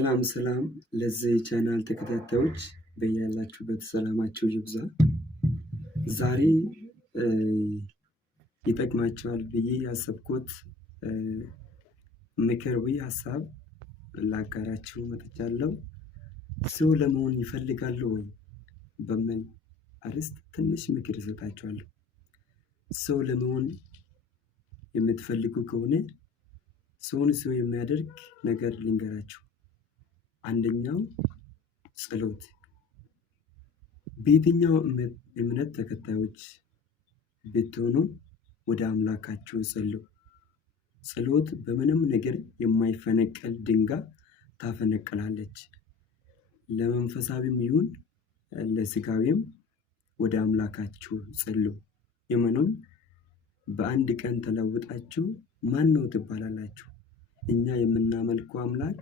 ሰላም ለዚህ ቻናል ተከታታዮች በያላችሁበት ሰላማችሁ ይብዛ። ዛሬ ይጠቅማችኋል ብዬ ያሰብኩት ምክራዊ ሀሳብ ላጋራችሁ መጥቻለሁ። ሰው ለመሆን ይፈልጋሉ ወይ በሚል አርዕስት ትንሽ ምክር እሰጣችኋለሁ። ሰው ለመሆን የምትፈልጉ ከሆነ ሰውን ሰው የሚያደርግ ነገር ልንገራችሁ። አንደኛው ጸሎት። በየትኛው እምነት ተከታዮች ብትሆኑ ወደ አምላካችሁ ጸልዩ። ጸሎት በምንም ነገር የማይፈነቀል ድንጋይ ታፈነቅላለች። ለመንፈሳዊም ይሁን ለስጋዊም ወደ አምላካችሁ ጸልዩ። እመኑኝ፣ በአንድ ቀን ተለውጣችሁ ማን ነው ትባላላችሁ። እኛ የምናመልከው አምላክ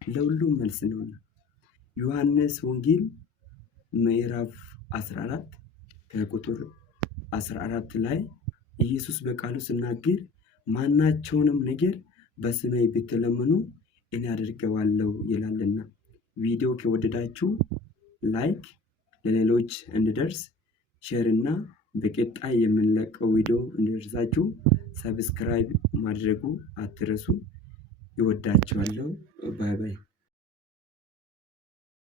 ለሁሉም መልስ ነውና። ዮሐንስ ወንጌል ምዕራፍ 14 ከቁጥር 14 ላይ ኢየሱስ በቃሉ ሲናገር ማናቸውንም ነገር በስሜ ብትለምኑ እኔ አደርገዋለሁ ይላልና። ቪዲዮ ከወደዳችሁ ላይክ፣ ለሌሎች እንዲደርስ ሼር እና በቀጣይ የምንለቀው ቪዲዮ እንዲደርሳችሁ ሰብስክራይብ ማድረጉ አትርሱ። ይወዳችኋለሁ። ባይ ባይ።